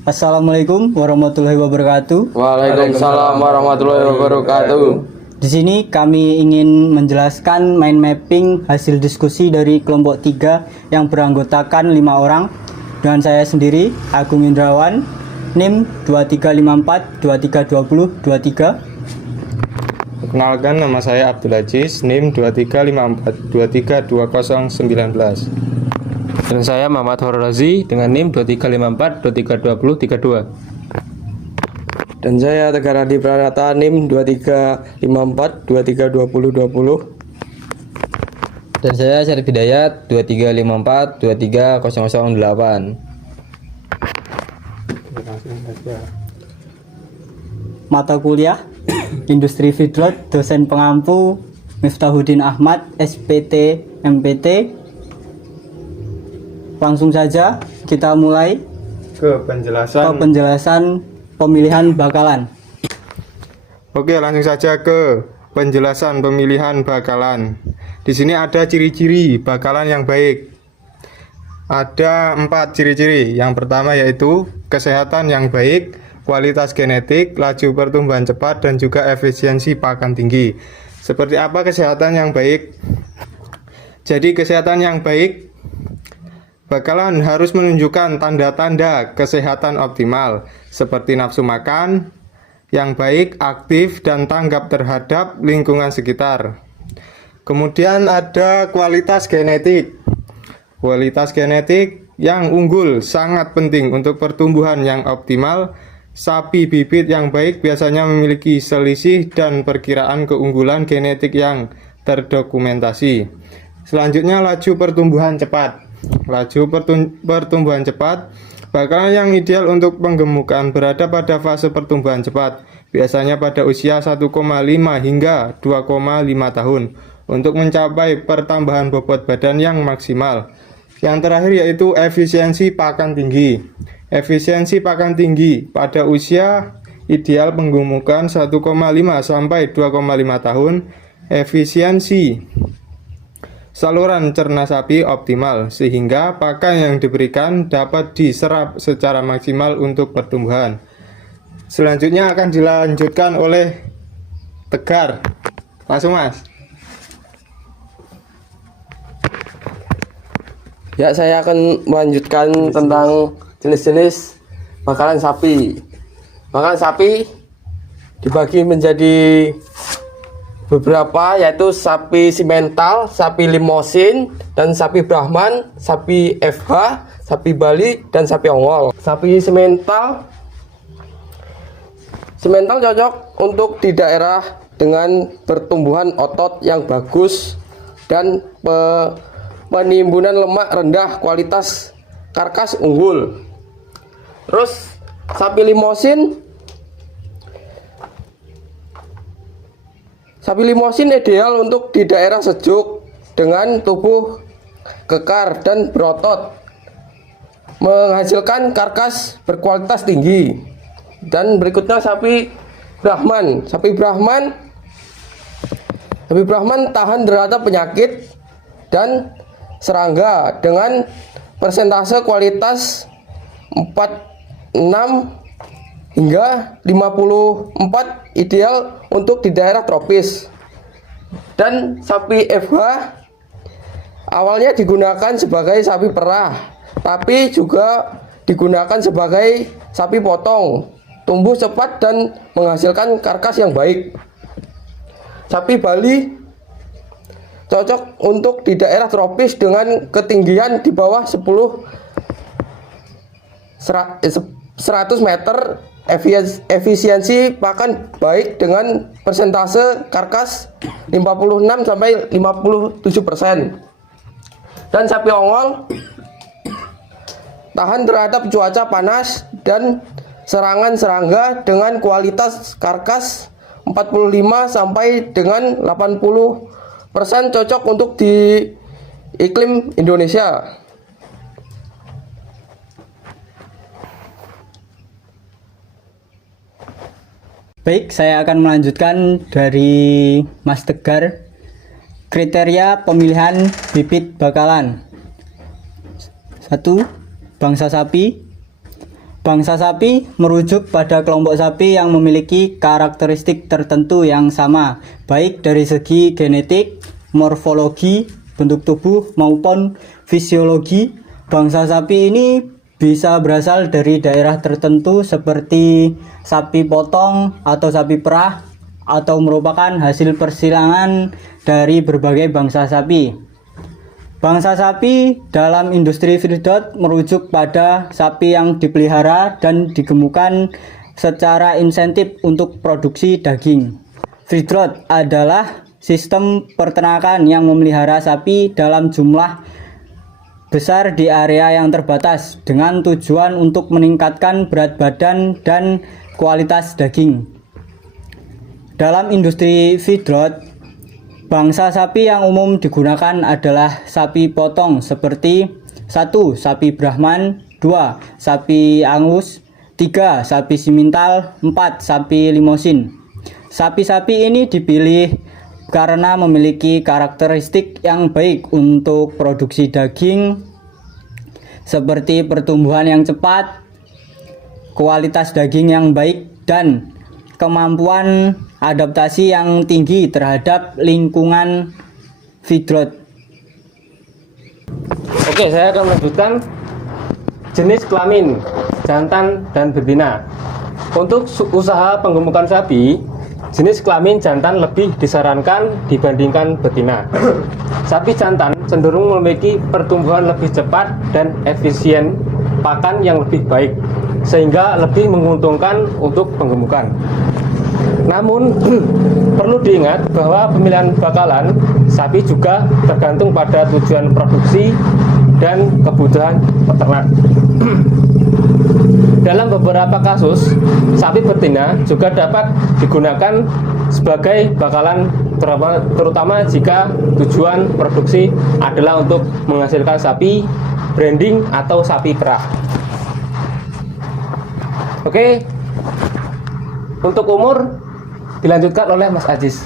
Assalamualaikum warahmatullahi wabarakatuh. Waalaikumsalam warahmatullahi wabarakatuh. Di sini kami ingin menjelaskan mind mapping hasil diskusi dari kelompok 3 yang beranggotakan 5 orang dengan saya sendiri, Agung Indrawan, NIM 2354 2320 23. Perkenalkan, nama saya Abdul Aziz, NIM 2354 232019. Dan saya Muhammad Horrazi dengan NIM 2354 2320 32. Dan saya Tegar Adi Pranata, NIM 2354 2320 20. Dan saya Syarif Hidayat 2354 23008. Mata kuliah Industri Feedlot, dosen pengampu Miftahuddin Ahmad, SPT MPT. Langsung saja kita mulai Ke ke penjelasan. penjelasan pemilihan bakalan. Oke, langsung saja ke penjelasan pemilihan bakalan. Di sini ada ciri-ciri bakalan yang baik. Ada 4 ciri-ciri. Yang pertama yaitu kesehatan yang baik, kualitas genetik, laju pertumbuhan cepat, dan juga efisiensi pakan tinggi. Seperti apa kesehatan yang baik? Jadi kesehatan yang baik, bakalan harus menunjukkan tanda-tanda kesehatan optimal seperti nafsu makan yang baik, aktif, dan tanggap terhadap lingkungan sekitar. Kemudian ada kualitas genetik. Kualitas genetik yang unggul sangat penting untuk pertumbuhan yang optimal. Sapi bibit yang baik biasanya memiliki selisih dan perkiraan keunggulan genetik yang terdokumentasi. Selanjutnya, laju pertumbuhan cepat. Laju pertumbuhan cepat, bakalan yang ideal untuk penggemukan berada pada fase pertumbuhan cepat, biasanya pada usia 1,5 hingga 2,5 tahun, untuk mencapai pertambahan bobot badan yang maksimal. Yang terakhir yaitu efisiensi pakan tinggi. Efisiensi pakan tinggi pada usia ideal penggemukan 1,5 sampai 2,5 tahun. Efisiensi saluran cerna sapi optimal sehingga pakan yang diberikan dapat diserap secara maksimal untuk pertumbuhan. Selanjutnya akan dilanjutkan oleh Tegar. Langsung, Mas. Ya, saya akan melanjutkan tentang jenis-jenis bakalan sapi. Bakalan sapi dibagi menjadi beberapa, yaitu sapi simental, sapi limosin, dan sapi Brahman, sapi FH, sapi Bali, dan sapi Ongol. Sapi simental cocok untuk di daerah dengan pertumbuhan otot yang bagus dan penimbunan lemak rendah, kualitas karkas unggul. Terus sapi limosin ideal untuk di daerah sejuk dengan tubuh kekar dan berotot, menghasilkan karkas berkualitas tinggi. Dan berikutnya sapi Brahman. Sapi Brahman tahan terhadap penyakit dan serangga dengan persentase kualitas 46 hingga 54, ideal untuk di daerah tropis. Dan sapi FH awalnya digunakan sebagai sapi perah, tapi juga digunakan sebagai sapi potong, tumbuh cepat dan menghasilkan karkas yang baik. Sapi Bali cocok untuk di daerah tropis dengan ketinggian di bawah 100 meter. Efisiensi pakan baik dengan persentase karkas 56 sampai 57%. Dan sapi Ongol tahan terhadap cuaca panas dan serangan serangga dengan kualitas karkas 45 sampai dengan 80%, cocok untuk di iklim Indonesia. Baik, saya akan melanjutkan dari Mas Tegar. Kriteria pemilihan bibit bakalan. 1. Bangsa sapi. Bangsa sapi merujuk pada kelompok sapi yang memiliki karakteristik tertentu yang sama, baik dari segi genetik, morfologi, bentuk tubuh, maupun fisiologi. Bangsa sapi ini bisa berasal dari daerah tertentu seperti sapi potong atau sapi perah, atau merupakan hasil persilangan dari berbagai bangsa sapi. Bangsa sapi dalam industri feedlot merujuk pada sapi yang dipelihara dan digemukkan secara insentif untuk produksi daging. Feedlot adalah sistem peternakan yang memelihara sapi dalam jumlah besar di area yang terbatas dengan tujuan untuk meningkatkan berat badan dan kualitas daging. Dalam industri feedlot, bangsa sapi yang umum digunakan adalah sapi potong seperti 1. Sapi Brahman, 2. Sapi Angus, 3. Sapi Simental, 4. Sapi Limousin. Sapi-sapi ini dipilih karena memiliki karakteristik yang baik untuk produksi daging seperti pertumbuhan yang cepat, kualitas daging yang baik, dan kemampuan adaptasi yang tinggi terhadap lingkungan feedlot. Oke, saya akan melanjutkan jenis kelamin jantan dan betina. Untuk usaha penggemukan sapi, jenis kelamin jantan lebih disarankan dibandingkan betina. Sapi jantan cenderung memiliki pertumbuhan lebih cepat dan efisien pakan yang lebih baik, sehingga lebih menguntungkan untuk penggemukan. Namun perlu diingat bahwa pemilihan bakalan sapi juga tergantung pada tujuan produksi dan kebutuhan peternak. Dalam beberapa kasus, sapi betina juga dapat digunakan sebagai bakalan, terutama jika tujuan produksi adalah untuk menghasilkan sapi branding atau sapi perah. Oke, untuk umur dilanjutkan oleh Mas Ajis.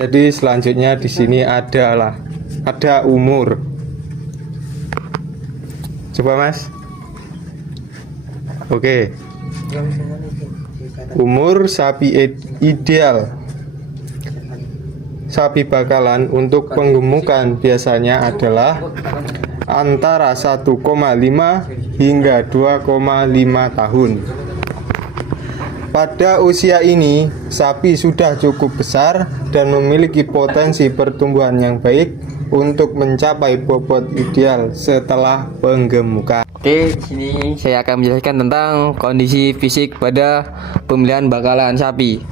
Jadi selanjutnya di sini ada umur. Coba Mas. Oke. Umur sapi ideal sapi bakalan untuk penggemukan biasanya adalah antara 1,5 hingga 2,5 tahun. Pada usia ini, sapi sudah cukup besar dan memiliki potensi pertumbuhan yang baik untuk mencapai bobot ideal setelah penggemukan. Oke, di sini saya akan menjelaskan tentang kondisi fisik pada pemilihan bakalan sapi.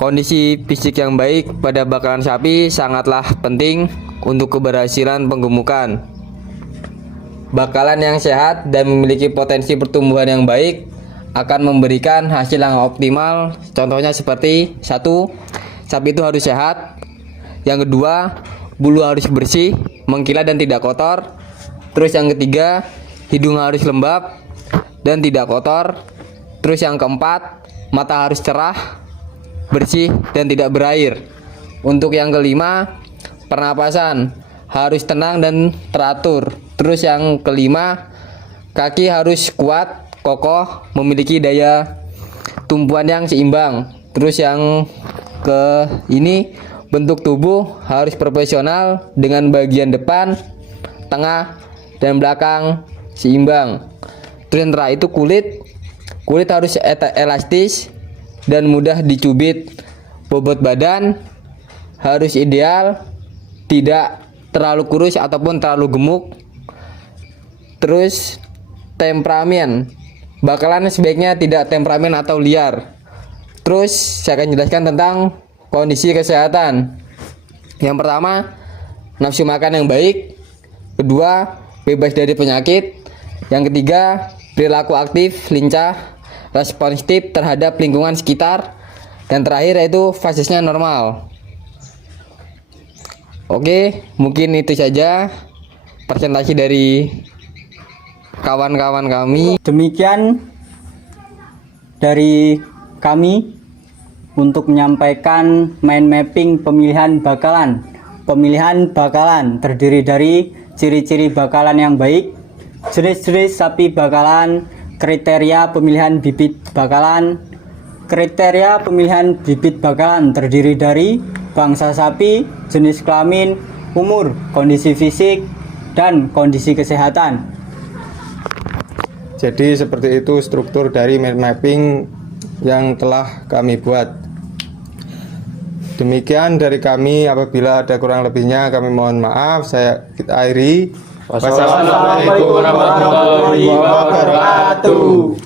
Kondisi fisik yang baik pada bakalan sapi sangatlah penting untuk keberhasilan penggemukan. Bakalan yang sehat dan memiliki potensi pertumbuhan yang baik akan memberikan hasil yang optimal. Contohnya seperti 1. Sapi itu harus sehat. Yang kedua, bulu harus bersih, mengkilat dan tidak kotor. Terus yang ketiga, hidung harus lembab dan tidak kotor. Terus yang keempat, mata harus cerah, bersih dan tidak berair. Untuk yang kelima, pernapasan harus tenang dan teratur. Terus yang kelima, kaki harus kuat, kokoh, memiliki daya tumpuan yang seimbang. Terus yang ini, bentuk tubuh harus proporsional dengan bagian depan, tengah, dan belakang seimbang. Terus yang terakhir itu kulit harus elastis dan mudah dicubit. Bobot badan harus ideal, tidak terlalu kurus ataupun terlalu gemuk. Terus temperamen, bakalan sebaiknya tidak temperamen atau liar. Terus saya akan jelaskan tentang kondisi kesehatan. Yang pertama, nafsu makan yang baik. Kedua, bebas dari penyakit. Yang ketiga, perilaku aktif, lincah, responsif terhadap lingkungan sekitar. Dan terakhir yaitu fasisnya normal. Oke, mungkin itu saja presentasi dari kawan-kawan kami. Demikian dari kami untuk menyampaikan mind mapping pemilihan bakalan. Pemilihan bakalan terdiri dari ciri-ciri bakalan yang baik, jenis-jenis sapi bakalan, kriteria pemilihan bibit bakalan. Kriteria pemilihan bibit bakalan terdiri dari bangsa sapi, jenis kelamin, umur, kondisi fisik, dan kondisi kesehatan. Jadi seperti itu struktur dari mind mapping yang telah kami buat. Demikian dari kami, apabila ada kurang lebihnya kami mohon maaf. Saya akhiri. Wassalamualaikum warahmatullahi wabarakatuh.